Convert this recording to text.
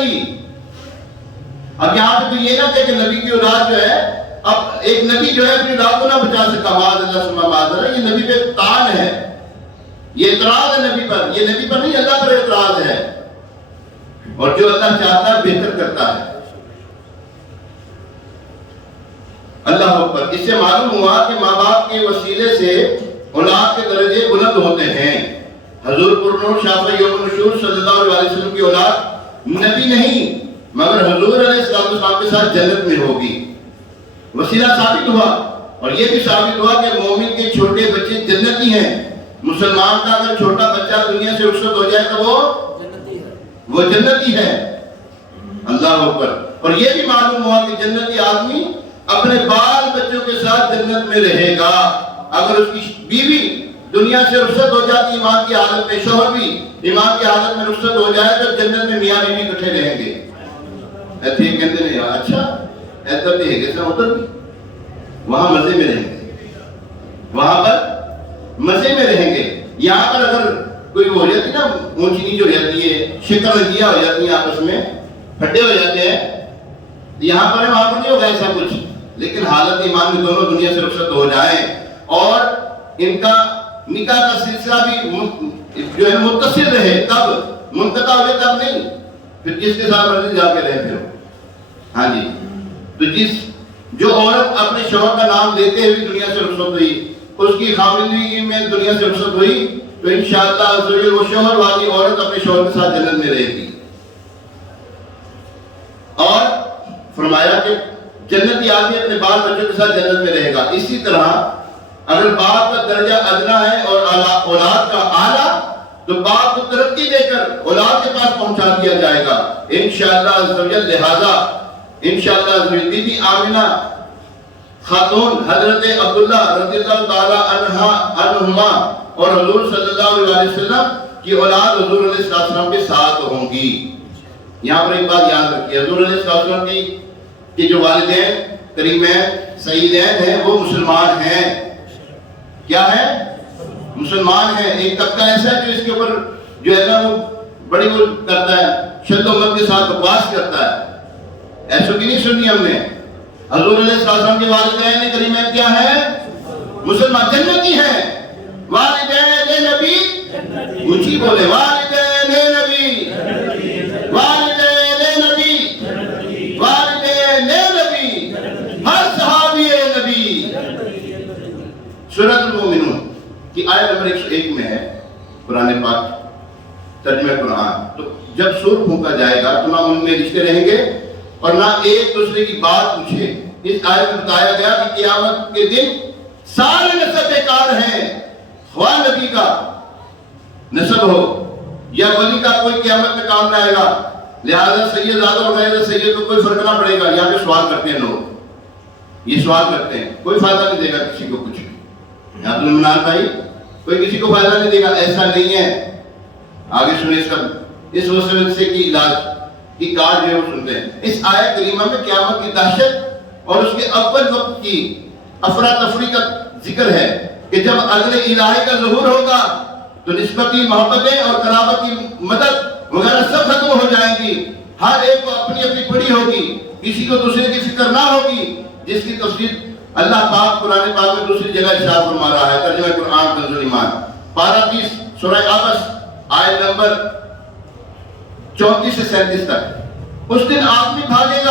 گی. اب یہاں پہ تو یہ نہ کہ نبی کی اولاد جو ہے، اب ایک نبی جو ہے اپنی اولاد کو نہ بچا سکتا، معاذ اللہ ثم معاذ اللہ، یہ نبی پہ تان ہے، یہ اعتراض ہے نبی پر، یہ نبی پر نہیں اللہ پر اعتراض ہے. اور جو اللہ چاہتا ہے بہتر کرتا ہے. اللہ اکبر. اس سے معلوم ہوا کہ ماں باپ کے وسیلے سے اولاد کے درجے بلند ہوتے ہیں. حضور پرنور شافعی یوم النشور صلی اللہ علیہ وسلم کی اولاد نبی نہیں مگر حضور علیہ السلام کے ساتھ جنت میں ہوگی. وسیلہ ثابت ہوا. اور یہ بھی ثابت ہوا کہ مومن کے چھوٹے بچے جنتی ہیں. مسلمان کا اگر چھوٹا بچہ دنیا سے رخصت ہو جائے تو وہ جنتی ہے. اللہ اکبر. اور یہ بھی معلوم ہوا کہ جنتی آدمی اپنے بال بچوں کے ساتھ جنت میں رہے گا. اگر اس کی بیوی دنیا سے رخصت ہو جاتی ایمان کی حالت میں، شوہر بھی ایمان کی حالت میں رخصت ہو جائے تو جنت میں میاں بیوی اکٹھے رہیں گے. ایسے ہی کہتے ہیں اچھا ایسا بھی ہے کہ ادھر بھی وہاں مزے میں رہیں گے، وہاں پر مزے میں رہیں گے. یہاں پر اگر کوئی ہو جاتی نا اونچ نیچ ہو جاتی ہے، شکل رنجیاں ہو جاتی ہیں، آپس میں پھٹے ہو جاتے ہیں، یہاں پر وہاں پر نہیں ہوگا ایسا کچھ. لیکن حالت ایمان میں دونوں دنیا سے رخصت ہو جائیں اور ان کا نکاح کا سلسلہ بھی جو ہے متصل رہے، تب منقطع ہوئے تب نہیں، پھر جس کے ساتھ مرضی جا کے رہے پھر. ہاں جی. تو جو عورت اپنے شوہر کا نام لیتے ہوئے دنیا سے رخصت ہوئی، اس کی خاوندگی میں دنیا سے رخصت ہوئی، تو انشاءاللہ وہ شوہر والی عورت اپنے شوہر کے ساتھ جنت میں رہے گی. اور فرمایا کہ جنتی آدمی اپنے بال بچوں کے ساتھ جنت میں رہے گا. اسی طرح اگر باپ کا درجہ ادنا ہے اور اولاد کا اعلیٰ، تو باپ کو ترقی دے کر اولاد کے پاس پہنچا دیا جائے گا انشاءاللہ عز و جل. لہذا انشاءاللہ عز و جل بی بی آمنہ خاتون حضرت عبداللہ رضی اللہ تعالی عنہما اور حضور صلی اللہ علیہ وسلم کی اولاد حضور علیہ السلام کے ساتھ ہوں گی. یہاں پر ایک بات یاد رکھیے، حضور علیہ السلام کی جو والدین کریمین سیدین ہیں وہ مسلمان ہیں. کیا ہے؟ مسلمان ہیں. ایک طبقہ ایسا ہے جو اس کے اوپر جو ہے نا وہ بڑی وہ کرتا ہے، شد و مد کے ساتھ بکواس کرتا ہے. ایسا کی نہیں سنی ہم نے. حضور علیہ السلام کے والدین کریمین کیا ہے؟ مسلمان، جنتی ہیں. والدین نبی، اونچی بولے، والدین نبی، والدین نبی، والدین نبی، ہر صحابی نبی. سورۃ المومنون کی آیت نمبر 101 میں ہے قرآن پاک ترجمہ قرآن. تو جب سور پھونکا جائے گا تو نہ ان میں رشتے رہیں گے اور نہ ایک دوسرے کی بات پوچھے. اس آیت میں بتایا گیا کہ قیامت کے دن سارے نسب بیکار ہیں. خواہ نبی کا نسب ہو یا ولی کا، کوئی قیامت میں کام نہ آئے گا. لہذا سید زادہ اور غیر سید کو کوئی فرق نہ پڑے گا. یہاں پہ سوال کرتے ہیں لوگ، یہ سوال کرتے ہیں، کوئی فائدہ نہیں دے گا کسی کو کچھ. عبد المنان بھائی کوئی کسی کو فائدہ نہیں دے گا، ایسا نہیں ہے. آگے سنیں اس وسوسے کی علاج کی کار جو ہے وہ سنتے ہیں. اس آیت کریمہ میں قیامت کی دہشت اور اس کے اول وقت کی افراتفری کا ذکر ہے کہ جب عدل الہی کا ظہور ہوگا تو نسبتی محبتیں اور قرابت کی مدد وغیرہ سب ختم ہو جائیں گی. ہر ایک کو اپنی اپنی پڑی ہوگی، کسی کو دوسرے کی فکر نہ ہوگی، جس کی تفصیل اللہ پاک قرآن پاک میں دوسری جگہ ارشاد فرما رہا ہے. ترجمہ قرآن کنز الایمان پارہ 30 سورہ عبس آیت نمبر 34 سے 37 تک. اس دن آدمی بھاگے گا